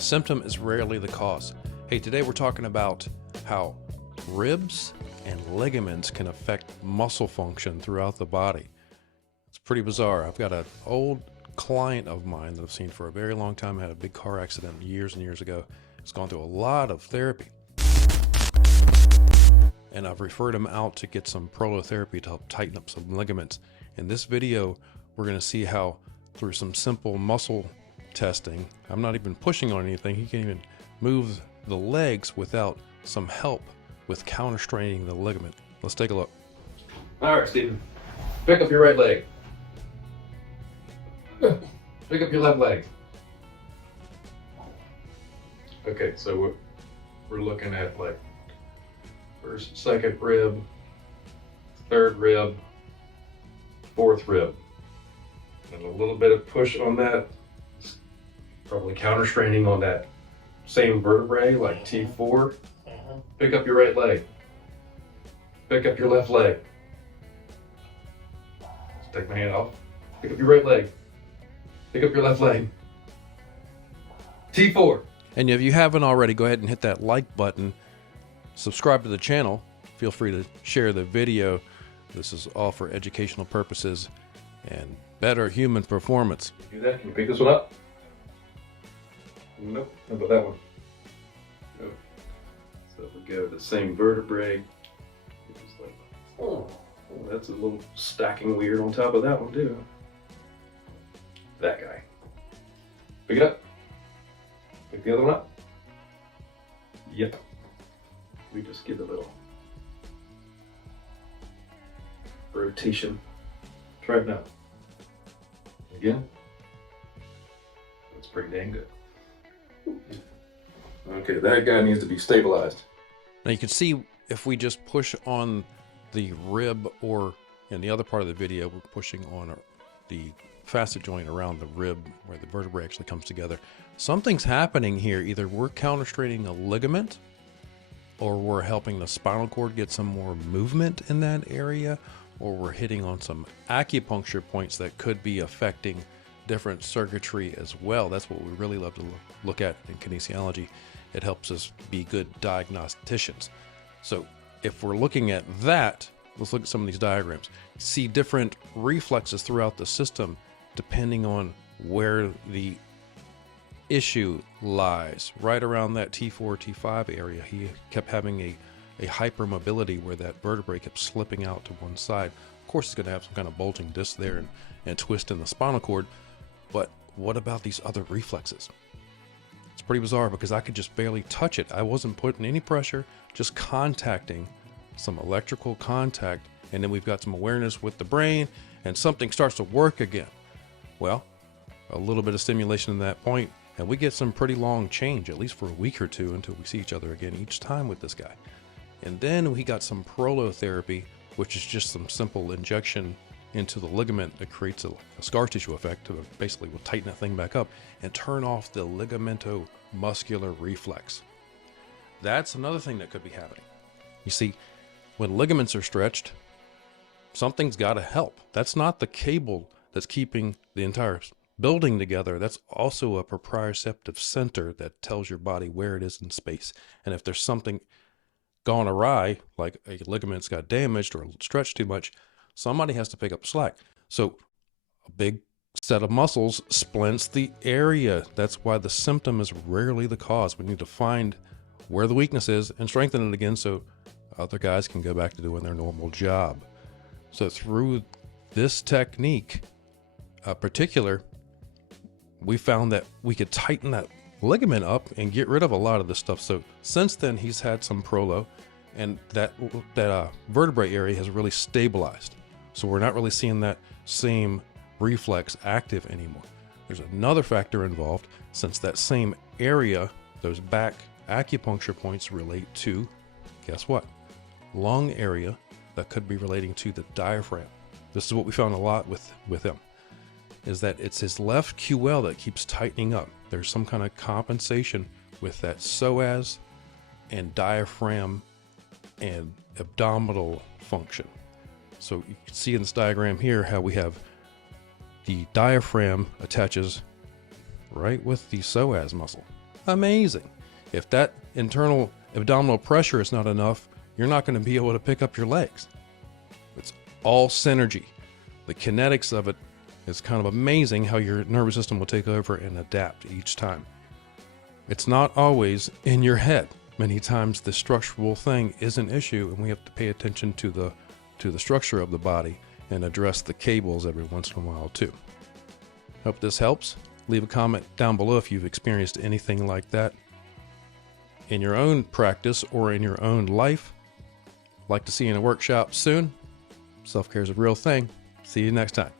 Symptom is rarely the cause. Hey, today we're talking about how ribs and ligaments can affect muscle function throughout the body. It's pretty bizarre. I've got an old client of mine that I've seen for a very long time, had a big car accident years and years ago. He's gone through a lot of therapy. And I've referred him out to get some Prolotherapy to help tighten up some ligaments. In this video, we're going to see how through some simple muscle testing, I'm not even pushing on anything, he can even move the legs without some help with counter-straining the ligament. Let's take a look. All right, Stephen, pick up your right leg. Pick up your left leg. Okay, so we're looking at like first, second rib, third rib, fourth rib. And a little bit of push on that, probably counter-straining on that same vertebrae, like T4. Pick up your right leg. Pick up your left leg. Just take my hand off. Pick up your right leg. Pick up your left leg. T4. And if you haven't already, go ahead and hit that like button. Subscribe to the channel. Feel free to share the video. This is all for educational purposes and better human performance. Do that. Can you pick this one up? Nope. How about that one? Nope. So if we go to the same vertebrae, it's like, oh, that's a little stacking weird on top of that one too. That guy. Pick it up. Pick the other one up. Yep. We just give a little rotation. Try it now. Again. That's pretty dang good. Okay, that guy needs to be stabilized. Now you can see if we just push on the rib, or in the other part of the video, we're pushing on the facet joint around the rib where the vertebrae actually comes together. Something's happening here. Either we're counter-straining a ligament, or we're helping the spinal cord get some more movement in that area, or we're hitting on some acupuncture points that could be affecting different circuitry as well. That's what we really love to look at in kinesiology. It helps us be good diagnosticians. So if we're looking at that, let's look at some of these diagrams. See different reflexes throughout the system depending on where the issue lies. Right around that T4, T5 area, he kept having a hypermobility where that vertebrae kept slipping out to one side. Of course, it's going to have some kind of bulging disc there and twist in the spinal cord. But what about these other reflexes? It's pretty bizarre because I could just barely touch it. I wasn't putting any pressure, just contacting some electrical contact. And then we've got some awareness with the brain and something starts to work again. Well, a little bit of stimulation in that point, and we get some pretty long change, at least for a week or two, until we see each other again each time with this guy. And then we got some Prolotherapy, which is just some simple injection into the ligament that creates a scar tissue effect to basically will tighten that thing back up and turn off the muscular reflex. That's another thing that could be happening. You see, when ligaments are stretched, something's got to help. That's not the cable that's keeping the entire building together. That's also a proprioceptive center that tells your body where it is in space. And if there's something gone awry, like a ligament's got damaged or stretched too much, somebody has to pick up slack. So a big set of muscles splints the area. That's why the symptom is rarely the cause. We need to find where the weakness is and strengthen it again so other guys can go back to doing their normal job. So through this technique, particular, we found that we could tighten that ligament up and get rid of a lot of this stuff. So since then, he's had some Prolo, and that vertebrae area has really stabilized. So we're not really seeing that same reflex active anymore. There's another factor involved, since that same area, those back acupuncture points relate to, guess what? Lung area that could be relating to the diaphragm. This is what we found a lot with him, is that it's his left QL that keeps tightening up. There's some kind of compensation with that psoas and diaphragm and abdominal function. So you can see in this diagram here how we have the diaphragm attaches right with the psoas muscle. amazing. If that internal abdominal pressure is not enough, you're not going to be able to pick up your legs. It's all synergy. The kinetics of it is kind of amazing how your nervous system will take over and adapt each time. It's not always in your head. Many times the structural thing is an issue, and we have to pay attention to the structure of the body and address the cables every once in a while too. Hope this helps. Leave a comment down below if you've experienced anything like that in your own practice or in your own life. Like to see you in a workshop soon. Self-care is a real thing. See you next time.